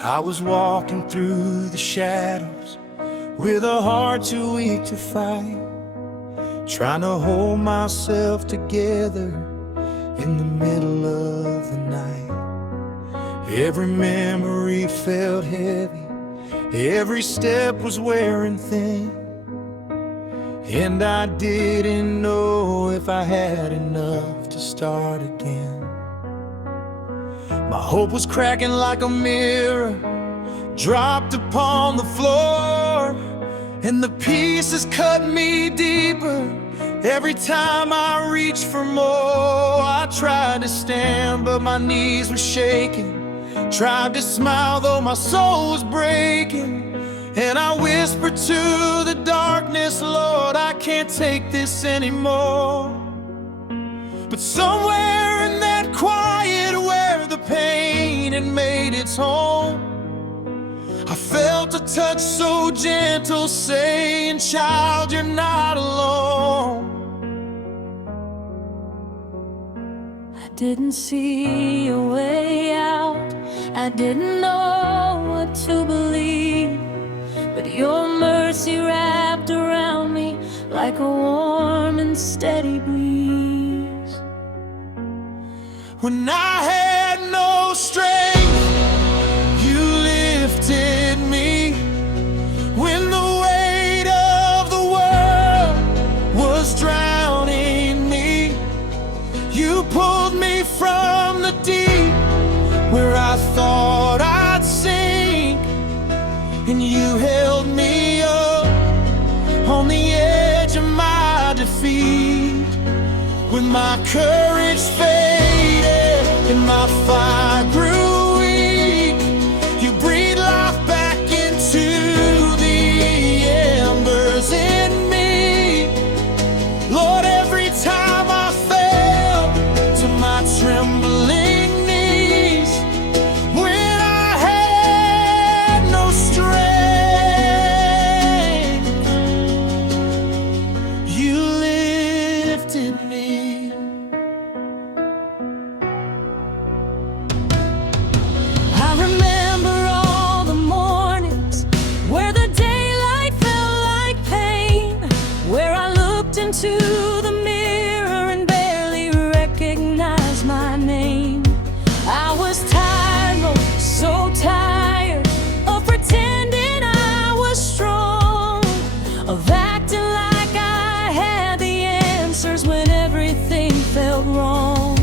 I was walking through the shadows with a heart too weak to fight, trying to hold myself together in the middle of the night. Every memory felt heavy, every step was wearing thin, and I didn't know if I had enough to start again. My hope was cracking like a mirror, dropped upon the floor, and the pieces cut me deeper every time I reached for more. I tried to stand, but my knees were shaking, tried to smile though my soul was breaking, and I whispered to the darkness, Lord, I can't take this anymore. But somewhere in that quiet where the pain had made its home, I felt a touch so gentle saying, child, you're not alone. I didn't see a way out, I didn't know what to believe, but your mercy wrapped around me like a warm and steady breeze. When I had no strength, you lifted me. When the weight of the world was drowning me, you pulled me from the deep where I thought I'd sink, and you held me up on the edge of my defeat. When my courage faded and my fire grew weak, you breathed life back into the embers in me. Lord, every time I fell to my trembling knees, when I had no strength, you lifted me. I remember all the mornings where the daylight felt like pain, where I looked into the mirror and barely recognized my name. I was tired, Lord, so tired of pretending I was strong, of acting like I had the answers when everything felt wrong.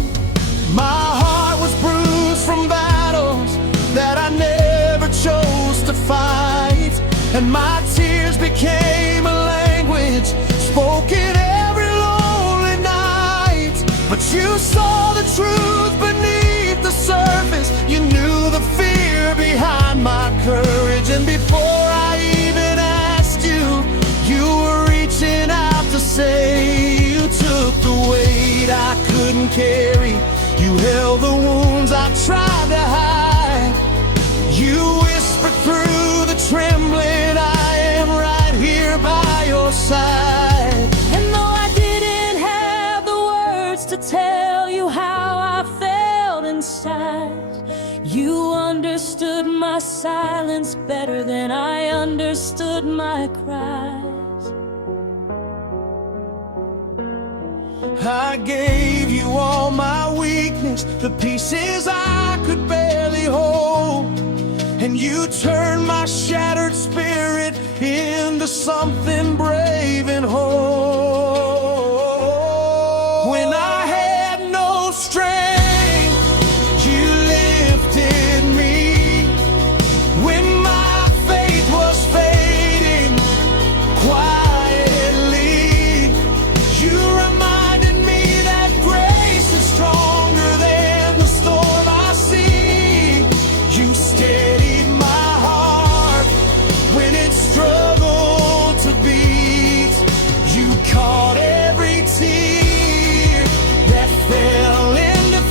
My heart was bruised from battles that I never chose to fight, and my tears became a language spoken every lonely night. But you saw the truth beneath the surface, you knew the fear behind my courage, and before I even asked you, you were reaching out to say, you took the weight I couldn't carry, you held the wounds I tried to hide. You whispered through the trembling, I am right here by your side. And though I didn't have the words to tell you how I felt inside, you understood my silence better than I understood my cries. I gave you all my weakness, the pieces I could barely hold, and you turned my shattered spirit into something brave and whole. When I had no strength, you lifted me. When my faith was fading quietly, you reminded me that grace is stronger than the storm I see. You steadied my heart when it struggled to beat. You caught every tear that fell into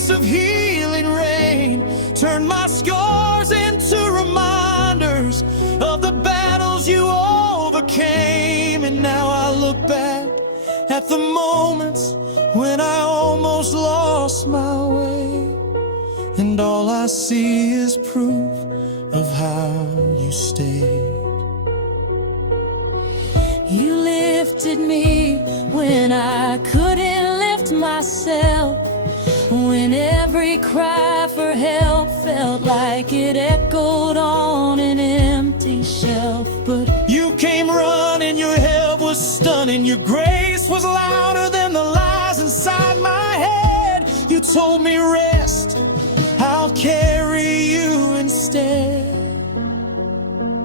release of healing rain, turned my scars into reminders of the battles you overcame. And now I look back at the moments when I almost lost my way, and all I see is proof of how you stayed. You lifted me when I couldn't lift myself, when every cry for help felt like it echoed on an empty shelf. But you came running, your help was stunning, your grace was louder than the lies inside my head. You told me rest, I'll carry you instead.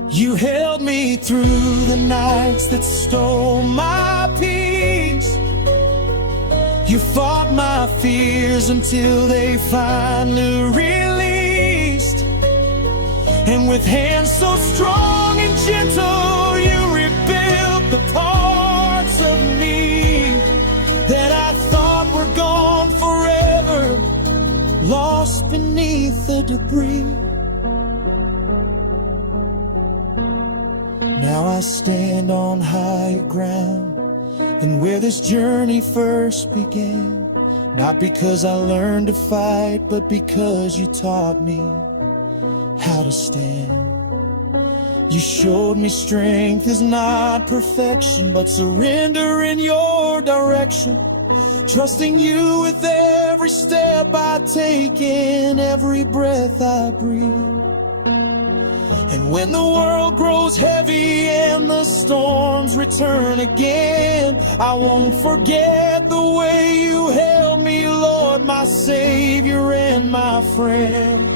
You held me through the nights that stole my peace. You fought my fears until they finally released. And with hands so strong and gentle, you rebuilt the parts of me that I thought were gone forever, lost beneath the debris. Now I stand on higher ground, and where this journey first began, not because I learned to fight, but because you taught me how to stand. You showed me strength is not perfection, but surrender in your direction, trusting you with every step I take and every breath I breathe. And when the world grows heavy and the storms return again, I won't forget the way you held me, Lord, my Savior and my friend.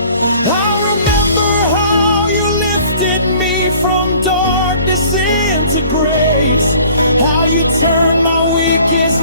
I'll remember how you lifted me from darkness into grace, how you turned my weakest